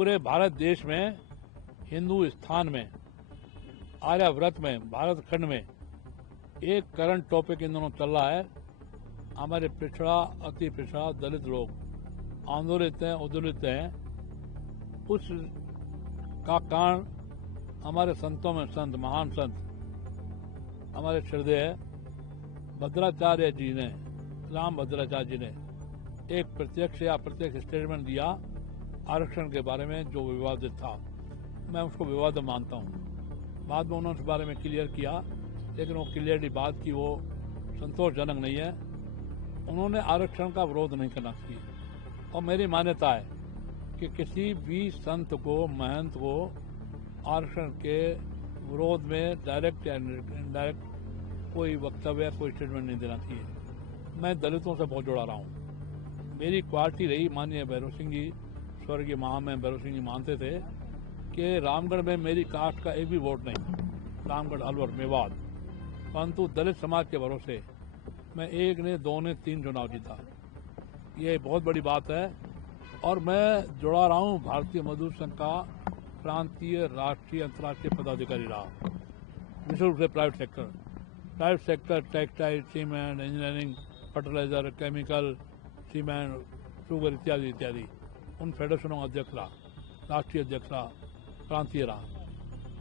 पूरे भारत देश में, हिंदुस्तान में, आर्याव्रत में, भारत खंड में एक करंट टॉपिक इन दोनों चल रहा है। हमारे पिछड़ा, अति पिछड़ा, दलित लोग आंदोलित हैं, उद्दोलित हैं। उस का कारण हमारे संतों में संत, महान संत, हमारे श्रद्धेय भद्राचार्य जी ने, राम भद्राचार्य जी ने एक प्रत्यक्ष या अप्रत्यक्ष स्टेटमेंट दिया आरक्षण के बारे में, जो विवादित था। मैं उसको विवादित मानता हूँ। बाद में उन्होंने इस बारे में क्लियर किया, लेकिन वो क्लियरली बात की वो संतोषजनक नहीं है। उन्होंने आरक्षण का विरोध नहीं करना चाहिए, और मेरी मान्यता है कि किसी भी संत को, महंत को आरक्षण के विरोध में डायरेक्ट या इनडायरेक्ट कोई वक्तव्य, कोई स्टेटमेंट नहीं देना चाहिए। मैं दलितों से बहुत जुड़ा रहा हूँ। मेरी क्वालिटी रही, माननीय भैरव सिंह जी, स्वर्गीय महामहिम भैरव सिंह जी मानते थे कि रामगढ़ में मेरी कास्ट का एक भी वोट नहीं, रामगढ़, अलवर, मेवात, परंतु दलित समाज के भरोसे मैं 1 ने 2 ने 3 चुनाव जीता। ये बहुत बड़ी बात है। और मैं जुड़ा रहा हूँ भारतीय मजदूर संघ का प्रांतीय, राष्ट्रीय, अंतर्राष्ट्रीय पदाधिकारी रहा, विशेष रूप से private sector, textile, cement, engineering, fertiliser, chemical, cement, sugar इत्यादि इत्यादि, उन फेडरेशनों का अध्यक्ष रहा, राष्ट्रीय अध्यक्ष रहा, प्रांतीय रहा।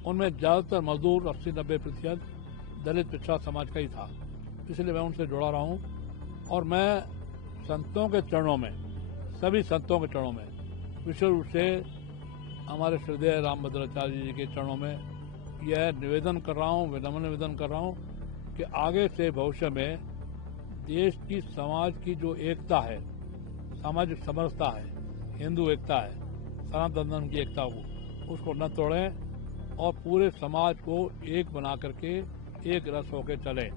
उनमें ज़्यादातर मजदूर 80-90% दलित पिछड़ा समाज का ही था, इसलिए मैं उनसे जुड़ा रहा हूँ। और मैं संतों के चरणों में, सभी संतों के चरणों में, विशेष रूप से हमारे श्रद्धेय रामभद्राचार्य जी के चरणों में यह निवेदन कर रहा हूँ, विनम्र निवेदन कर रहा हूँ कि आगे से भविष्य में देश की, समाज की जो एकता है, सामाजिक समरसता है, हिंदू एकता है, सनातन धर्म की एकता को, उसको न तोड़ें और पूरे समाज को एक बना करके एक रस होकर चलें।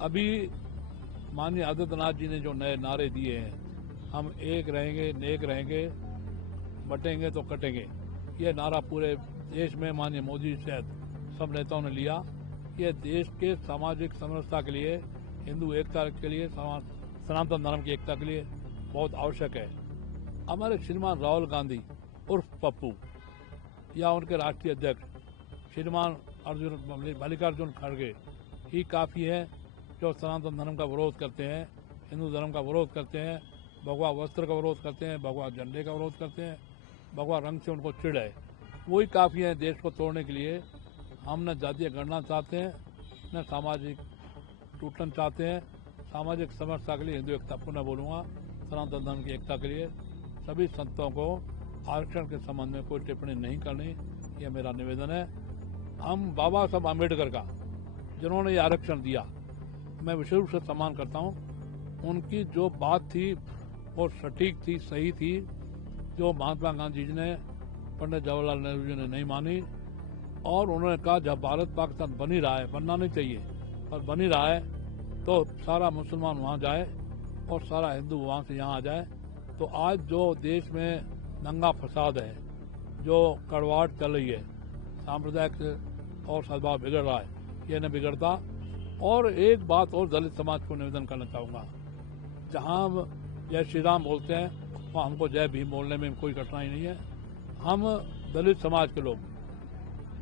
अभी माननीय आदित्यनाथ जी ने जो नए नारे दिए हैं, हम एक रहेंगे, नेक रहेंगे, बटेंगे तो कटेंगे, ये नारा पूरे देश में माननीय मोदी सहित सब नेताओं ने लिया। ये देश के सामाजिक समरसता के लिए, हिंदू एकता के लिए, सनातन धर्म की एकता के लिए बहुत आवश्यक है। हमारे श्रीमान राहुल गांधी उर्फ पप्पू या उनके राष्ट्रीय अध्यक्ष श्रीमान मल्लिकार्जुन खड़गे ही काफ़ी है, जो सनातन धर्म का विरोध करते हैं, हिंदू धर्म का विरोध करते हैं, भगवा वस्त्र का विरोध करते हैं, भगवा झंडे का विरोध करते हैं, भगवा रंग से उनको चिढ़ है। वही काफ़ी है देश को तोड़ने के लिए। हम न जातीय गणना चाहते हैं, न सामाजिक टूटन चाहते हैं। सामाजिक समरसता के लिए, हिंदू एकता, पुनः बोलूँगा, सनातन धर्म की एकता के लिए सभी संतों को आरक्षण के संबंध में कोई टिप्पणी नहीं करनी, यह मेरा निवेदन है। हम बाबा साहब आम्बेडकर का, जिन्होंने ये आरक्षण दिया, मैं विशेष रूप से सम्मान करता हूँ। उनकी जो बात थी वो सटीक थी, सही थी, जो महात्मा गांधी जी ने, पंडित जवाहरलाल नेहरू जी ने नहीं मानी। और उन्होंने कहा जब भारत पाकिस्तान बन ही रहा है, बनना नहीं चाहिए पर बन ही रहा है, तो सारा मुसलमान वहाँ जाए और सारा हिंदू वहाँ से यहाँ आ जाए। तो आज जो देश में दंगा फसाद है, जो कड़वाहट चल रही है, सांप्रदायिक और सद्भाव बिगड़ रहा है, ये न बिगड़ता। और एक बात और दलित समाज को निवेदन करना चाहूँगा, जहाँ हम जय श्री राम बोलते हैं, वहाँ हमको जय भीम बोलने में कोई कठिनाई नहीं है। हम दलित समाज के लोग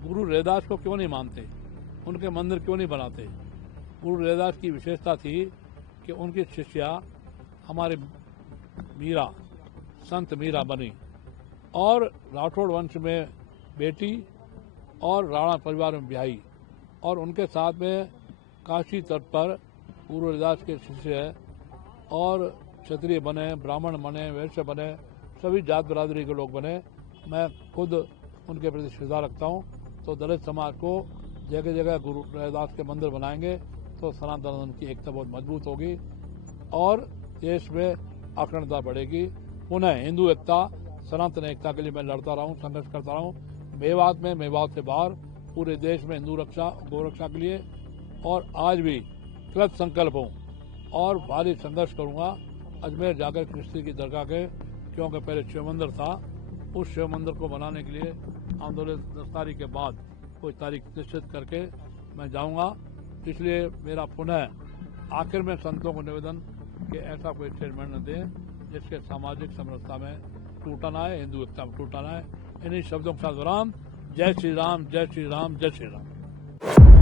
गुरु रैदास को क्यों नहीं मानते, उनके मंदिर क्यों नहीं बनाते? गुरु रैदास की विशेषता थी कि उनकी शिष्या हमारे मीरा, संत मीरा बनी, और राठौड़ वंश में बेटी और राणा परिवार में ब्याही, और उनके साथ में काशी तट पर गुरु रैदास के शिष्य और क्षत्रिय बने, ब्राह्मण बने, वैश्य बने, सभी जात बरादरी के लोग बने। मैं खुद उनके प्रति श्रद्धा रखता हूँ। तो दलित समाज को जगह जगह गुरु रैदास के मंदिर बनाएंगे तो सनातन धर्म की एकता बहुत मजबूत होगी और देश में अखंडता बढ़ेगी। पुनः हिंदू एकता, सनातन एकता के लिए मैं लड़ता रहा हूँ, संघर्ष करता रहा हूँ। मेवात में, मेवात से बाहर पूरे देश में हिंदू रक्षा, गौरक्षा के लिए, और आज भी कृत संकल्प हूँ और भारी संघर्ष करूँगा। अजमेर जाकर कृष्ण की दरगाह के, क्योंकि पहले शिव मंदिर था, उस शिव मंदिर को बनाने के लिए आंदोलन 10 तारीख के बाद कोई तारीख निश्चित करके मैं जाऊंगा। इसलिए मेरा पुनः आखिर में संतों को निवेदन कि ऐसा कोई स्टेटमेंट न दें जिसके सामाजिक समरसता में टूटना है, हिंदू एकता में टूटना है। इन्हीं शब्दों के साथ विराम। जय श्री राम, जय श्री राम, जय श्री राम।